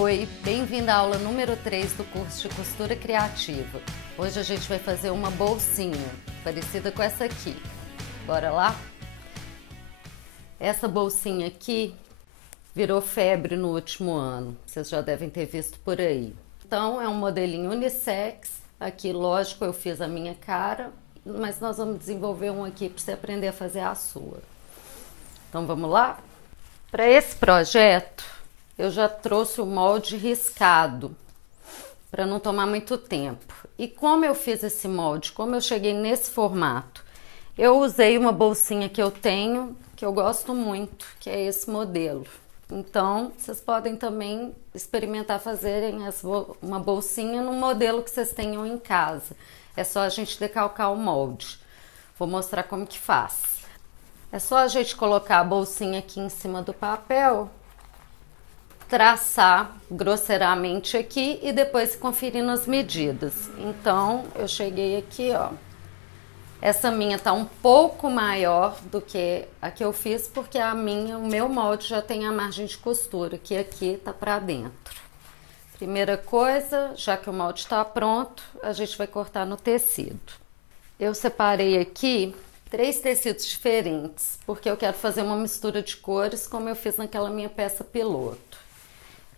Oi, bem-vinda à aula número 3 do curso de costura criativa. Hoje a gente vai fazer uma bolsinha, parecida com essa aqui. Bora lá? Essa bolsinha aqui virou febre no último ano, vocês já devem ter visto por aí. Então, é um modelinho unissex. Aqui, lógico, eu fiz a minha cara, mas nós vamos desenvolver um aqui para você aprender a fazer a sua. Então, vamos lá? Para esse projeto, eu já trouxe o molde riscado, para não tomar muito tempo. E como eu fiz esse molde, como eu cheguei nesse formato, eu usei uma bolsinha que eu tenho, que eu gosto muito, que é esse modelo. Então, vocês podem também experimentar fazerem uma bolsinha no modelo que vocês tenham em casa. É só a gente decalcar o molde. Vou mostrar como que faz. É só a gente colocar a bolsinha aqui em cima do papel, traçar grosseiramente aqui e depois conferir nas medidas. Então, eu cheguei aqui, ó. Essa minha tá um pouco maior do que a que eu fiz, porque o meu molde já tem a margem de costura, que aqui tá pra dentro. Primeira coisa, já que o molde tá pronto, a gente vai cortar no tecido. Eu separei aqui 3 tecidos diferentes, porque eu quero fazer uma mistura de cores, como eu fiz naquela minha peça piloto.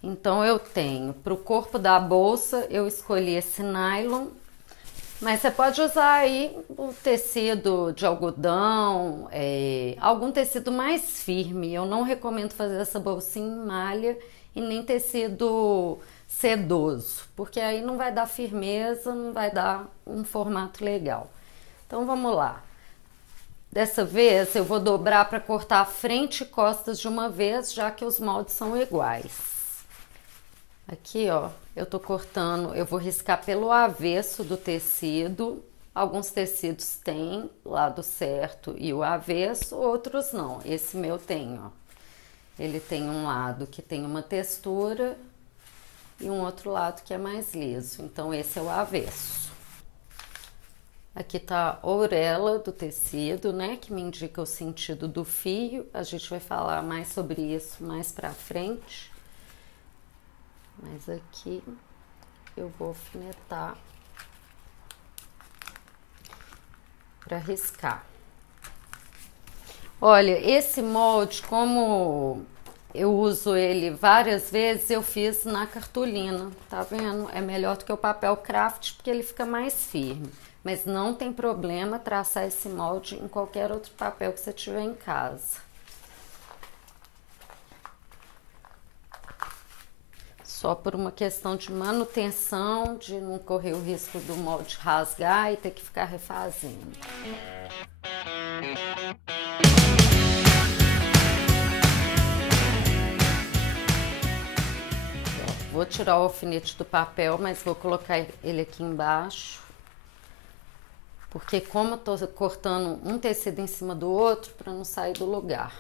Então, eu tenho, para o corpo da bolsa, eu escolhi esse nylon, mas você pode usar aí o tecido de algodão, algum tecido mais firme. Eu não recomendo fazer essa bolsinha em malha e nem tecido sedoso, porque aí não vai dar firmeza, não vai dar um formato legal. Então, vamos lá. Dessa vez, eu vou dobrar para cortar frente e costas de uma vez, já que os moldes são iguais. Aqui, ó, eu tô cortando, eu vou riscar pelo avesso do tecido. Alguns tecidos têm lado certo e o avesso, outros não. Esse meu tem, ó. Ele tem um lado que tem uma textura e um outro lado que é mais liso. Então, esse é o avesso. Aqui tá a orelha do tecido, né, que me indica o sentido do fio. A gente vai falar mais sobre isso mais pra frente. Mas aqui eu vou alfinetar para riscar. Olha, esse molde, como eu uso ele várias vezes, eu fiz na cartolina, tá vendo? É melhor do que o papel craft, porque ele fica mais firme. Mas não tem problema traçar esse molde em qualquer outro papel que você tiver em casa. Só por uma questão de manutenção, de não correr o risco do molde rasgar e ter que ficar refazendo. Vou tirar o alfinete do papel, mas vou colocar ele aqui embaixo. Porque como eu tô cortando um tecido em cima do outro, para não sair do lugar.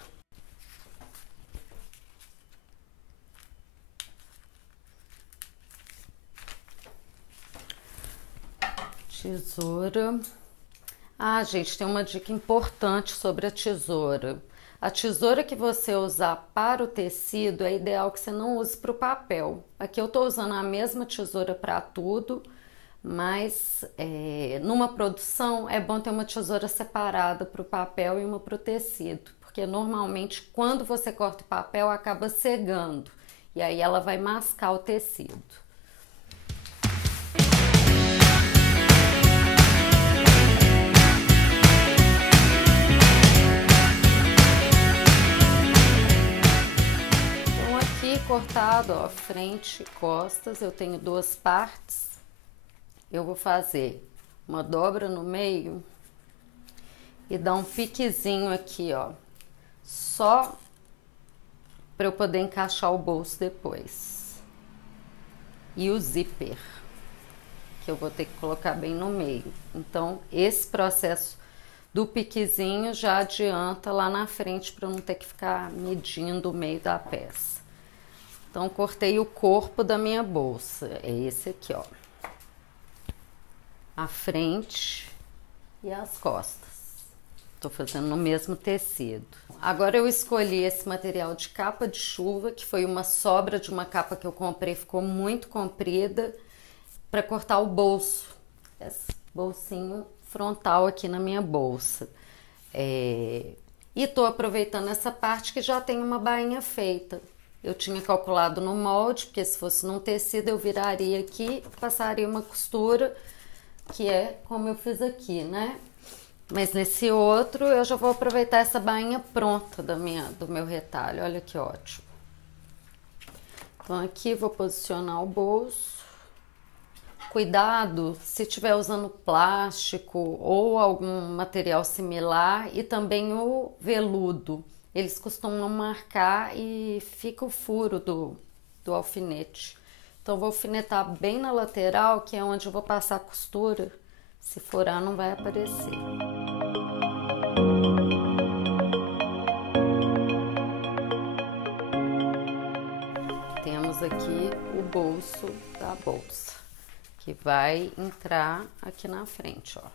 Tesoura. Ah, gente, tem uma dica importante sobre a tesoura. A tesoura que você usar para o tecido é ideal que você não use para o papel. Aqui eu tô usando a mesma tesoura para tudo, mas numa produção é bom ter uma tesoura separada para o papel e uma para o tecido, porque normalmente quando você corta o papel acaba cegando e aí ela vai mascar o tecido. Cortado, ó, frente e costas, eu tenho 2 partes. Eu vou fazer uma dobra no meio e dar um piquezinho aqui, ó, só para eu poder encaixar o bolso depois. E o zíper, que eu vou ter que colocar bem no meio. Então, esse processo do piquezinho já adianta lá na frente para eu não ter que ficar medindo o meio da peça. Então, cortei o corpo da minha bolsa, é esse aqui, ó. A frente e as costas. Tô fazendo no mesmo tecido. Agora eu escolhi esse material de capa de chuva, que foi uma sobra de uma capa que eu comprei, ficou muito comprida, para cortar o bolso. Esse bolsinho frontal aqui na minha bolsa. E tô aproveitando essa parte que já tem uma bainha feita. Eu tinha calculado no molde, porque se fosse num tecido eu viraria aqui, passaria uma costura, que é como eu fiz aqui, né? Mas nesse outro eu já vou aproveitar essa bainha pronta do meu retalho. Olha que ótimo. Então aqui vou posicionar o bolso. Cuidado se estiver usando plástico ou algum material similar, e também o veludo. Eles costumam marcar e fica o furo do alfinete. Então vou alfinetar bem na lateral, que é onde eu vou passar a costura. Se furar, não vai aparecer. Temos aqui o bolso da bolsa, que vai entrar aqui na frente, ó.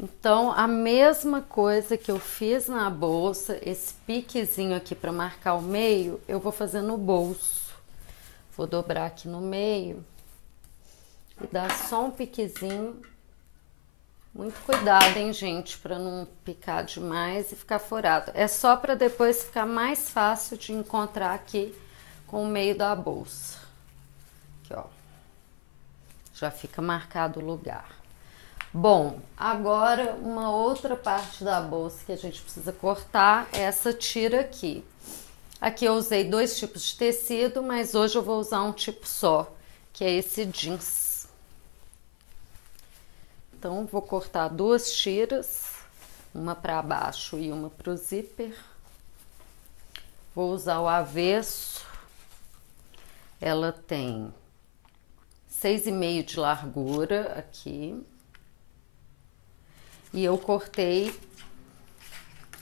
Então, a mesma coisa que eu fiz na bolsa, esse piquezinho aqui para marcar o meio, eu vou fazer no bolso. Vou dobrar aqui no meio e dar só um piquezinho. Muito cuidado, hein, gente, para não picar demais e ficar furado. É só para depois ficar mais fácil de encontrar aqui com o meio da bolsa. Aqui, ó. Já fica marcado o lugar. Bom, agora uma outra parte da bolsa que a gente precisa cortar é essa tira aqui. Aqui eu usei 2 tipos de tecido, mas hoje eu vou usar um tipo só, que é esse jeans. Então, vou cortar 2 tiras, uma para baixo e uma para o zíper. Vou usar o avesso. Ela tem 6,5 de largura aqui. E eu cortei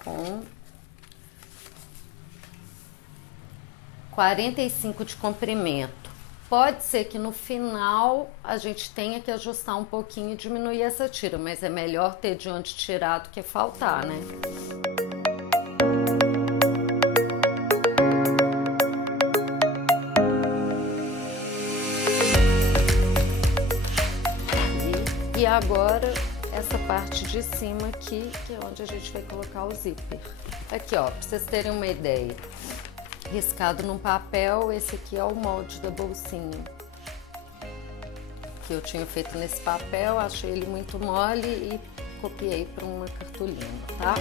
com 45 de comprimento. Pode ser que no final a gente tenha que ajustar um pouquinho e diminuir essa tira, mas é melhor ter de onde tirar do que faltar, né? E agora essa parte de cima aqui, que é onde a gente vai colocar o zíper. Aqui, ó, pra vocês terem uma ideia, riscado num papel, esse aqui é o molde da bolsinha. Que eu tinha feito nesse papel, achei ele muito mole e copiei para uma cartolina, tá?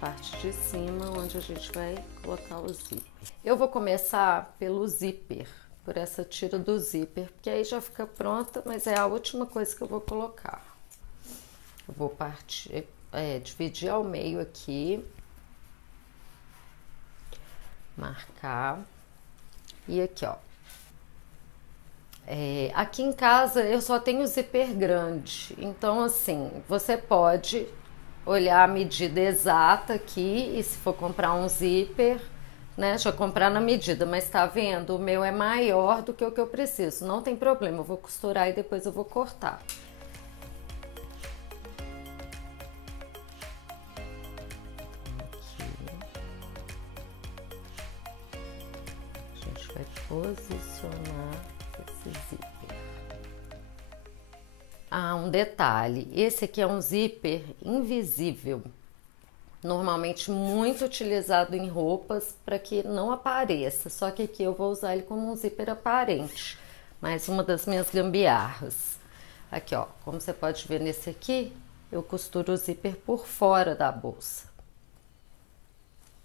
Parte de cima, onde a gente vai colocar o zíper. Eu vou começar pelo zíper, por essa tira do zíper, porque aí já fica pronta, mas é a última coisa que eu vou colocar. Eu vou dividir ao meio aqui, marcar, e aqui, ó. Aqui em casa eu só tenho zíper grande, então assim, você pode olhar a medida exata aqui e se for comprar um zíper, né, já comprar na medida, mas tá vendo? O meu é maior do que o que eu preciso, não tem problema, eu vou costurar e depois eu vou cortar. Aqui. A gente vai posicionar esse zíper. Ah, um detalhe, esse aqui é um zíper invisível, normalmente muito utilizado em roupas para que não apareça, só que aqui eu vou usar ele como um zíper aparente, mais uma das minhas gambiarras. Aqui, ó, como você pode ver nesse aqui, eu costuro o zíper por fora da bolsa,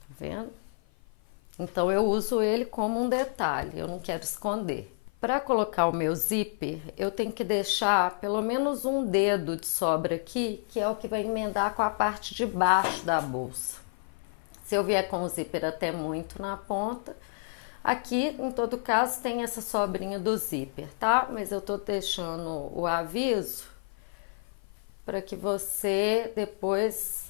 tá vendo? Então eu uso ele como um detalhe, eu não quero esconder. Para colocar o meu zíper, eu tenho que deixar pelo menos um dedo de sobra aqui, que é o que vai emendar com a parte de baixo da bolsa. Se eu vier com o zíper até muito na ponta, aqui, em todo caso, tem essa sobrinha do zíper, tá? Mas eu tô deixando o aviso para que você depois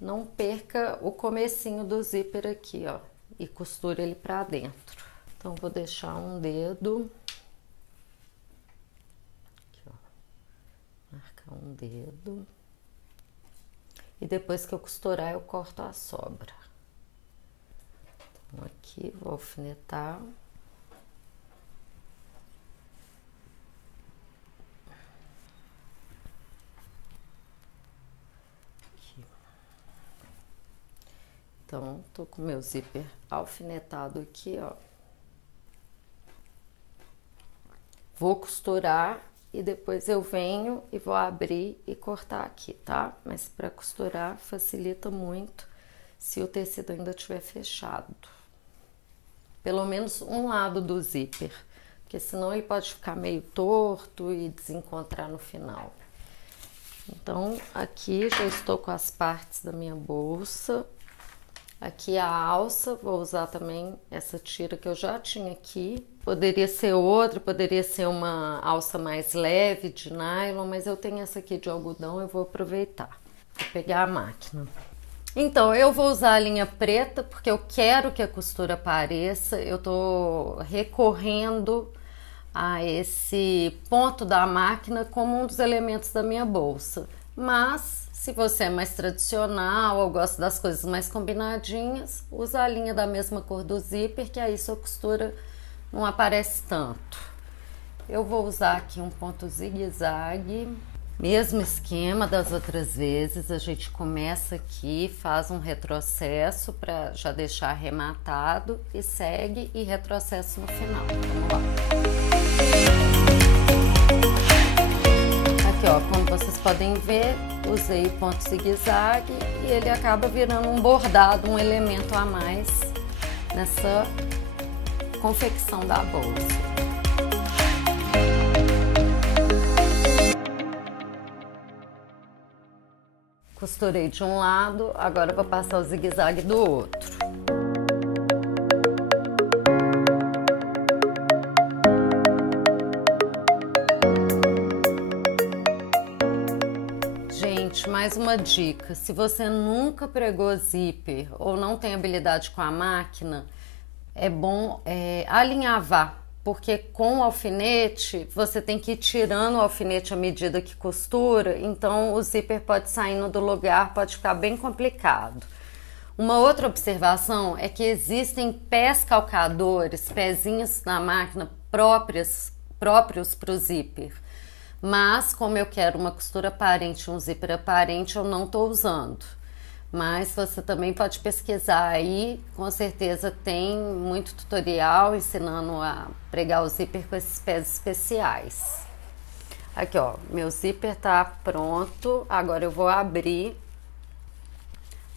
não perca o comecinho do zíper aqui, ó, e costure ele pra dentro. Então, vou deixar um dedo, aqui, ó, marcar um dedo, e depois que eu costurar, eu corto a sobra. Então, aqui, vou alfinetar. Então, tô com meu zíper alfinetado aqui, ó. Vou costurar e depois eu venho e vou abrir e cortar aqui, tá? Mas para costurar facilita muito se o tecido ainda estiver fechado. Pelo menos um lado do zíper, porque senão ele pode ficar meio torto e desencontrar no final. Então, aqui já estou com as partes da minha bolsa. Aqui a alça, vou usar também essa tira que eu já tinha aqui. Poderia ser outra, poderia ser uma alça mais leve de nylon, mas eu tenho essa aqui de algodão, eu vou aproveitar. Vou pegar a máquina. Então, eu vou usar a linha preta, porque eu quero que a costura apareça. Eu tô recorrendo a esse ponto da máquina como um dos elementos da minha bolsa. Mas, se você é mais tradicional ou gosta das coisas mais combinadinhas, usa a linha da mesma cor do zíper, que aí sua costura não aparece tanto. Eu vou usar aqui um ponto zigue-zague, mesmo esquema das outras vezes. A gente começa aqui, faz um retrocesso para já deixar arrematado e segue e retrocesso no final. Vamos lá. Aqui, ó, como vocês podem ver, usei o ponto zigue-zague e ele acaba virando um bordado, um elemento a mais nessa confecção da bolsa. Costurei de um lado, agora vou passar o zigue-zague do outro. Mais uma dica, se você nunca pregou zíper ou não tem habilidade com a máquina, é bom alinhavar, porque com o alfinete você tem que ir tirando o alfinete à medida que costura, então o zíper pode saindo do lugar, pode ficar bem complicado. Uma outra observação é que existem pés calcadores, pezinhos na máquina próprios para o zíper. Mas, como eu quero uma costura aparente, um zíper aparente, eu não estou usando. Mas você também pode pesquisar aí, com certeza tem muito tutorial ensinando a pregar o zíper com esses pés especiais. Aqui, ó, meu zíper tá pronto, agora eu vou abrir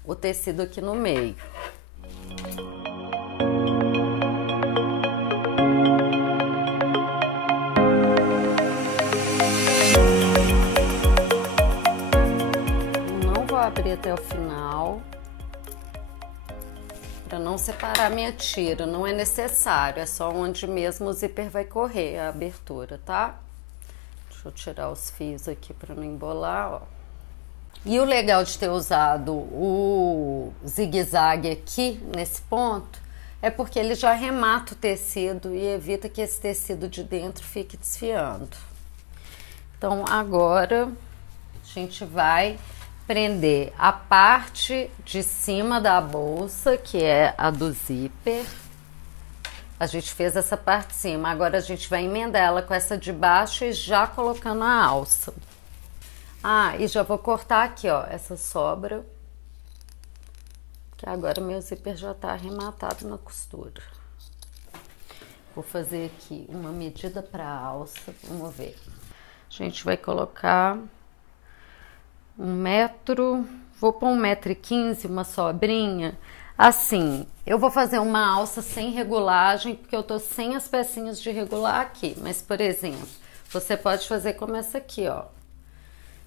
o tecido aqui no meio. Abrir até o final para não separar minha tira, não é necessário, é só onde mesmo o zíper vai correr a abertura, tá? Deixa eu tirar os fios aqui para não embolar, ó. E o legal de ter usado o zigue-zague aqui nesse ponto é porque ele já remata o tecido e evita que esse tecido de dentro fique desfiando. Então agora a gente vai prender a parte de cima da bolsa, que é a do zíper. A gente fez essa parte de cima, agora a gente vai emendar ela com essa de baixo e já colocando a alça. Ah, e já vou cortar aqui, ó, essa sobra, que agora meu zíper já tá arrematado na costura. Vou fazer aqui uma medida para a alça, vamos ver. A gente vai colocar 1 metro, vou pôr 1,15 m, uma sobrinha. Assim, eu vou fazer uma alça sem regulagem, porque eu tô sem as pecinhas de regular aqui. Mas, por exemplo, você pode fazer como essa aqui, ó.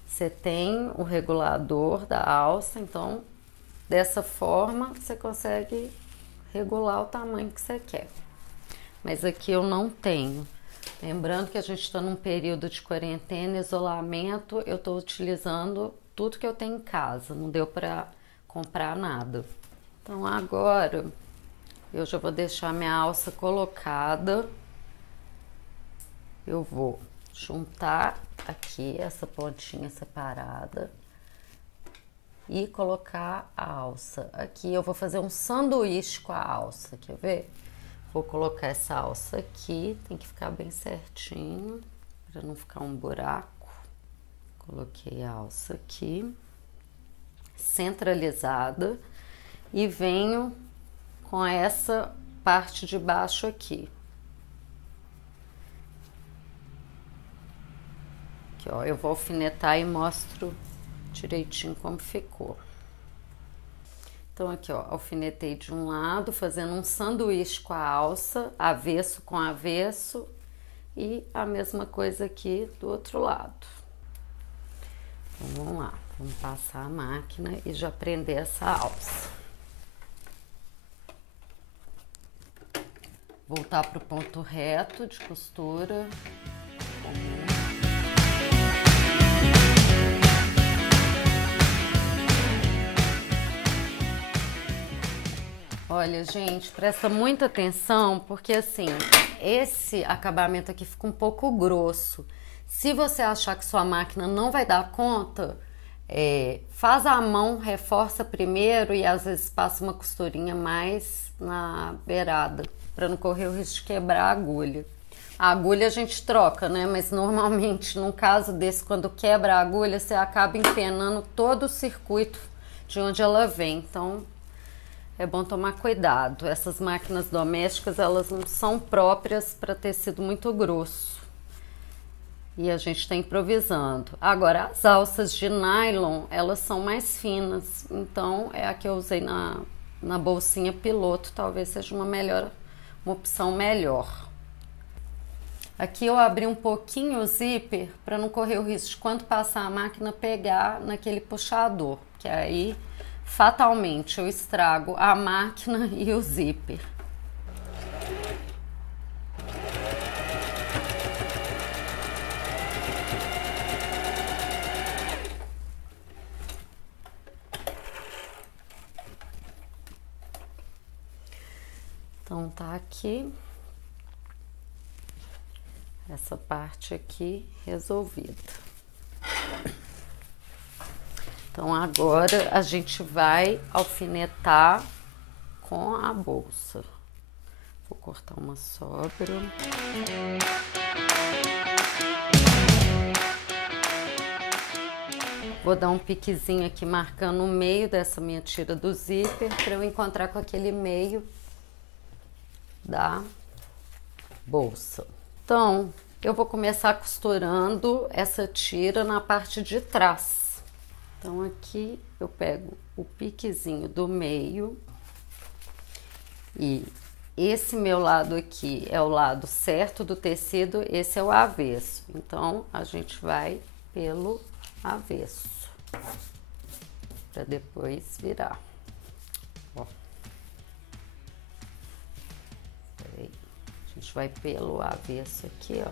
Você tem o regulador da alça, então, dessa forma, você consegue regular o tamanho que você quer. Mas aqui eu não tenho. Lembrando que a gente está num período de quarentena, isolamento, eu estou utilizando tudo que eu tenho em casa. Não deu para comprar nada. Então agora eu já vou deixar minha alça colocada. Eu vou juntar aqui essa pontinha separada e colocar a alça. Aqui eu vou fazer um sanduíche com a alça, quer ver? Vou colocar essa alça aqui, tem que ficar bem certinho, para não ficar um buraco. Coloquei a alça aqui, centralizada, e venho com essa parte de baixo aqui. Aqui, ó, eu vou alfinetar e mostro direitinho como ficou. Então aqui, ó, alfinetei de um lado, fazendo um sanduíche com a alça, avesso com avesso, e a mesma coisa aqui do outro lado. Então vamos lá, vamos passar a máquina e já prender essa alça. Voltar para o ponto reto de costura. Olha, gente, presta muita atenção, porque assim, esse acabamento aqui fica um pouco grosso. Se você achar que sua máquina não vai dar conta, faz à mão, reforça primeiro e às vezes passa uma costurinha mais na beirada, para não correr o risco de quebrar a agulha. A agulha a gente troca, né? Mas normalmente, num caso desse, quando quebra a agulha, você acaba empenando todo o circuito de onde ela vem. Então, é bom tomar cuidado. Essas máquinas domésticas, elas não são próprias para tecido muito grosso. E a gente está improvisando. Agora, as alças de nylon, elas são mais finas. Então, é a que eu usei na bolsinha piloto. Talvez seja uma opção melhor. Aqui eu abri um pouquinho o zíper para não correr o risco de, quando passar a máquina, pegar naquele puxador. Que aí, fatalmente, eu estrago a máquina e o zíper. Então tá aqui essa parte aqui resolvida. Então agora a gente vai alfinetar com a bolsa. Vou cortar uma sobra. Vou dar um piquezinho aqui marcando o meio dessa minha tira do zíper para eu encontrar com aquele meio da bolsa. Então, eu vou começar costurando essa tira na parte de trás. Então, aqui eu pego o piquezinho do meio e esse meu lado aqui é o lado certo do tecido, esse é o avesso. Então, a gente vai pelo avesso para depois virar. Ó. Peraí. A gente vai pelo avesso aqui, ó.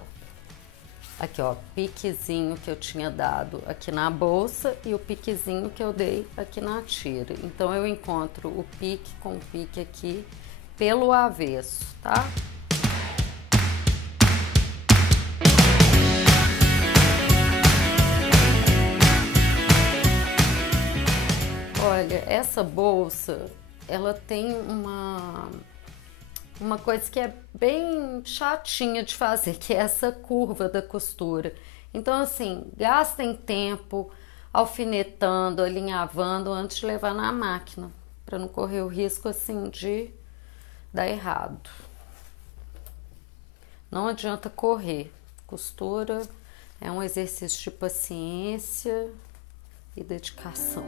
Aqui, ó, piquezinho que eu tinha dado aqui na bolsa e o piquezinho que eu dei aqui na tira. Então, eu encontro o pique com o pique aqui pelo avesso, tá? Olha, essa bolsa, ela tem uma coisa que é bem chatinha de fazer, que é essa curva da costura. Então, assim, gastem tempo alfinetando, alinhavando antes de levar na máquina, para não correr o risco, assim, de dar errado. Não adianta correr. Costura é um exercício de paciência e dedicação.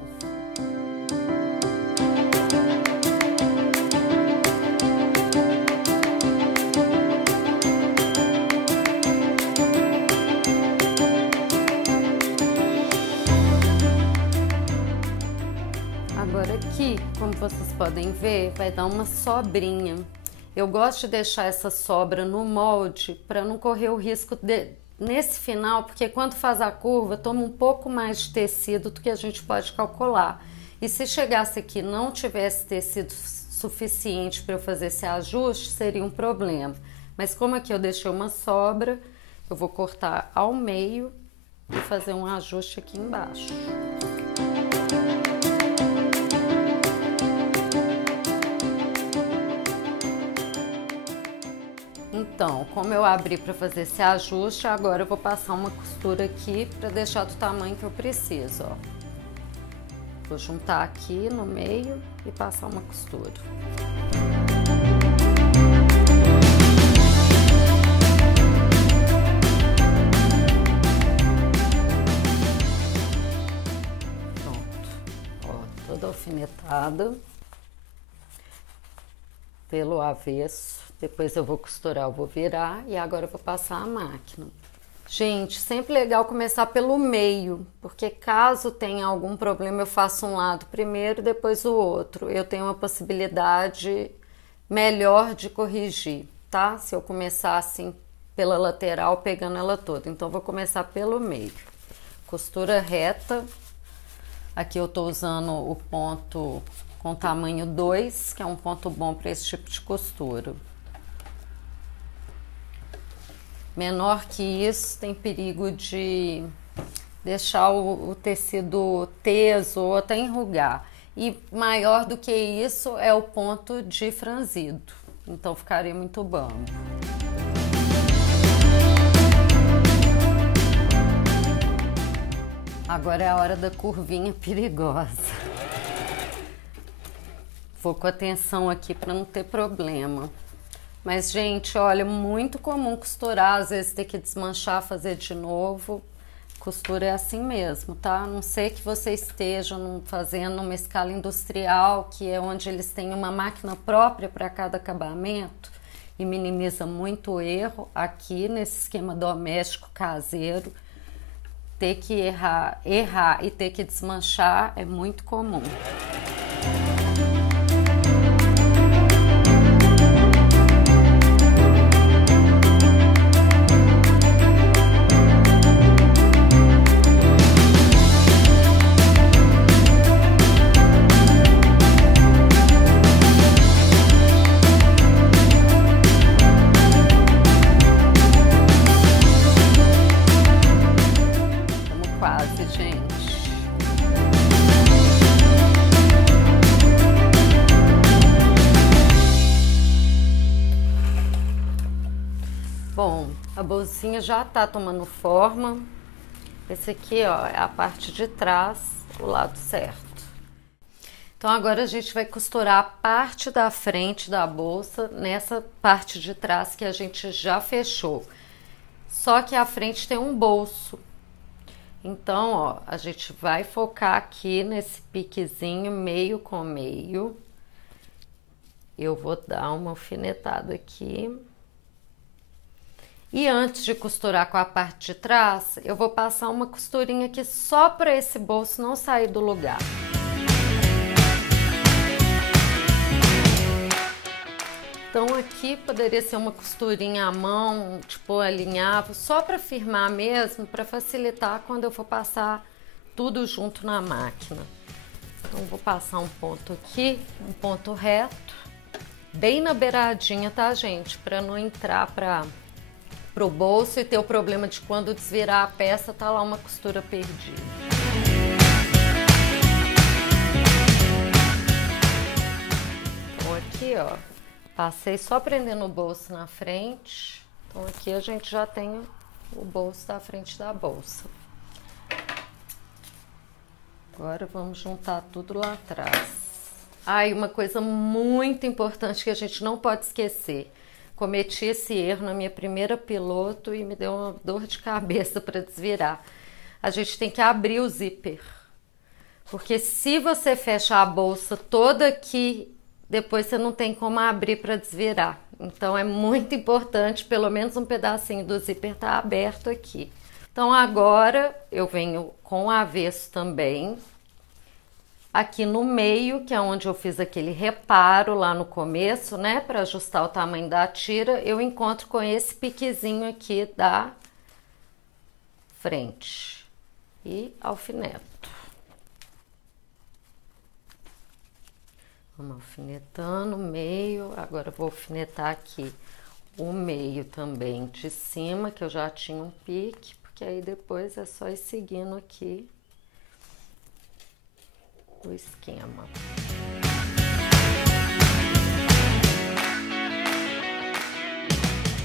Agora aqui, como vocês podem ver, vai dar uma sobrinha. Eu gosto de deixar essa sobra no molde para não correr o risco nesse final, porque quando faz a curva toma um pouco mais de tecido do que a gente pode calcular. E se chegasse aqui e não tivesse tecido suficiente para eu fazer esse ajuste, seria um problema. Mas como aqui eu deixei uma sobra, eu vou cortar ao meio e fazer um ajuste aqui embaixo. Então, como eu abri para fazer esse ajuste, agora eu vou passar uma costura aqui para deixar do tamanho que eu preciso, ó. Vou juntar aqui no meio e passar uma costura. Pronto, ó, toda alfinetada pelo avesso. Depois eu vou costurar, eu vou virar e agora eu vou passar a máquina. Gente, sempre legal começar pelo meio, porque caso tenha algum problema eu faço um lado primeiro, depois o outro. Eu tenho uma possibilidade melhor de corrigir, tá? Se eu começar assim pela lateral, pegando ela toda. Então, vou começar pelo meio. Costura reta. Aqui eu tô usando o ponto com tamanho 2, que é um ponto bom para esse tipo de costura. Menor que isso, tem perigo de deixar o tecido teso ou até enrugar. E maior do que isso é o ponto de franzido. Então, ficaria muito bom. Agora é a hora da curvinha perigosa. Vou com atenção aqui para não ter problema. Mas, gente, olha, muito comum costurar, às vezes ter que desmanchar, fazer de novo. Costura é assim mesmo, tá? A não ser que você estejam fazendo uma escala industrial, que é onde eles têm uma máquina própria para cada acabamento e minimiza muito o erro. Aqui, nesse esquema doméstico caseiro, ter que errar e ter que desmanchar é muito comum. Bom, a bolsinha já tá tomando forma. Esse aqui, ó, é a parte de trás, o lado certo. Então, agora a gente vai costurar a parte da frente da bolsa nessa parte de trás que a gente já fechou. Só que a frente tem um bolso. Então, ó, a gente vai focar aqui nesse piquezinho meio com meio. Eu vou dar uma alfinetada aqui. E antes de costurar com a parte de trás, eu vou passar uma costurinha aqui só para esse bolso não sair do lugar. Então aqui poderia ser uma costurinha à mão, tipo alinhavo, só para firmar mesmo, para facilitar quando eu for passar tudo junto na máquina. Então vou passar um ponto aqui, um ponto reto, bem na beiradinha, tá, gente? Para não entrar pro bolso e ter o problema de quando desvirar a peça, tá lá uma costura perdida. Então aqui, ó, passei só prendendo o bolso na frente. Então aqui a gente já tem o bolso da frente da bolsa. Agora vamos juntar tudo lá atrás. Ah, e uma coisa muito importante que a gente não pode esquecer. Cometi esse erro na minha primeira piloto e me deu uma dor de cabeça para desvirar. A gente tem que abrir o zíper. Porque se você fecha a bolsa toda aqui, depois você não tem como abrir para desvirar. Então é muito importante, pelo menos um pedacinho do zíper tá aberto aqui. Então agora eu venho com o avesso também. Aqui no meio, que é onde eu fiz aquele reparo lá no começo, né, para ajustar o tamanho da tira, eu encontro com esse piquezinho aqui da frente e alfineto. Vamos alfinetando o meio. Agora eu vou alfinetar aqui o meio também de cima, que eu já tinha um pique, porque aí depois é só ir seguindo aqui o esquema.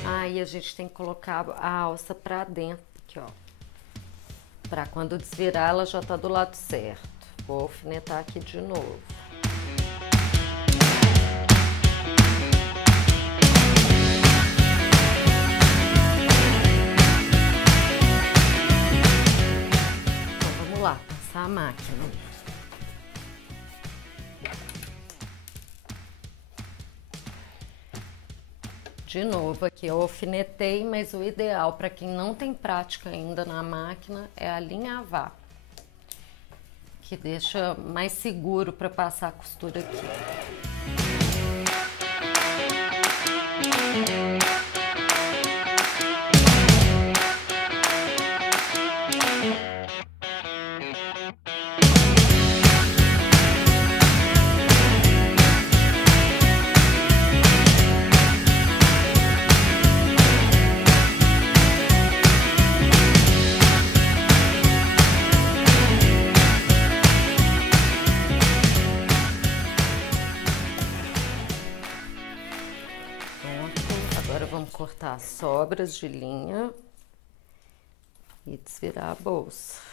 Aí a gente tem que colocar a alça pra dentro, aqui ó, pra quando desvirar ela já tá do lado certo. Vou alfinetar aqui de novo. Lá, passar a máquina. De novo aqui eu alfinetei, mas o ideal para quem não tem prática ainda na máquina é alinhavar, que deixa mais seguro para passar a costura aqui. Agora vamos cortar as sobras de linha e desvirar a bolsa.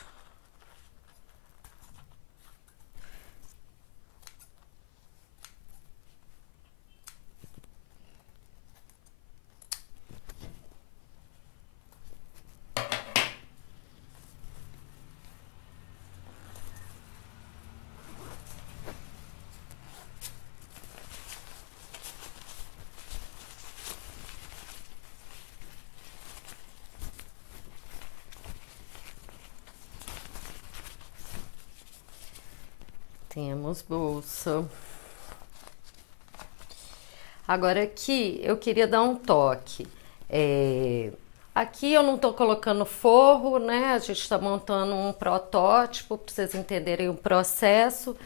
Temos bolsa. Agora aqui eu queria dar um toque. Aqui eu não tô colocando forro, né? A gente tá montando um protótipo para vocês entenderem o processo.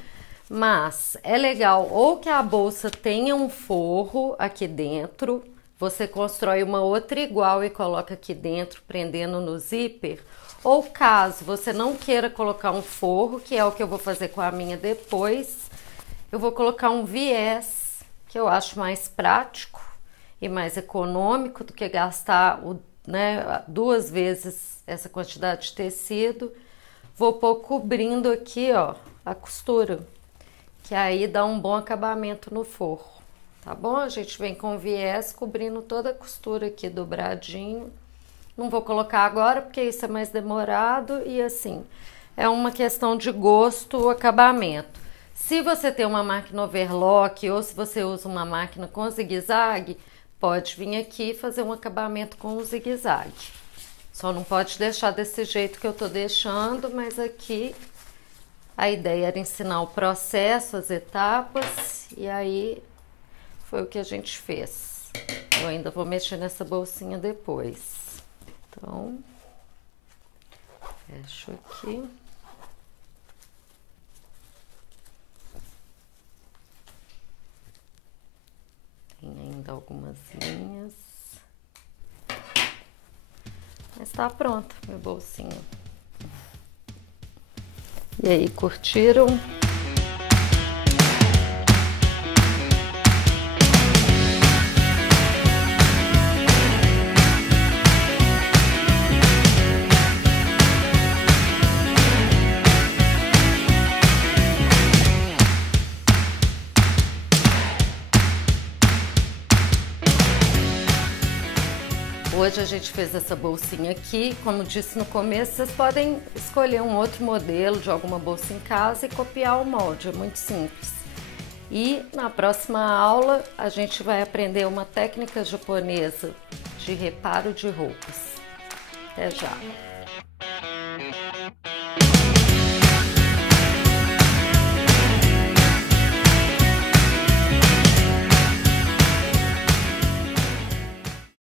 Mas é legal ou que a bolsa tenha um forro aqui dentro. Você constrói uma outra igual e coloca aqui dentro, prendendo no zíper. Ou caso você não queira colocar um forro, que é o que eu vou fazer com a minha depois, eu vou colocar um viés, que eu acho mais prático e mais econômico do que gastar né, 2 vezes essa quantidade de tecido. Vou pôr cobrindo aqui, ó, a costura, que aí dá um bom acabamento no forro, tá bom? A gente vem com viés cobrindo toda a costura aqui dobradinho. Não vou colocar agora porque isso é mais demorado e assim, é uma questão de gosto, o acabamento. Se você tem uma máquina overlock ou se você usa uma máquina com zigue-zague, pode vir aqui fazer um acabamento com o zigue-zague. Só não pode deixar desse jeito que eu tô deixando, mas aqui a ideia era ensinar o processo, as etapas, e aí foi o que a gente fez. Eu ainda vou mexer nessa bolsinha depois. Então, fecho aqui. Tem ainda algumas linhas. Mas tá pronta minha bolsinha. E aí, curtiram? Hoje a gente fez essa bolsinha aqui, como disse no começo, vocês podem escolher um outro modelo de alguma bolsa em casa e copiar o molde, é muito simples. E na próxima aula a gente vai aprender uma técnica japonesa de reparo de roupas. Até já!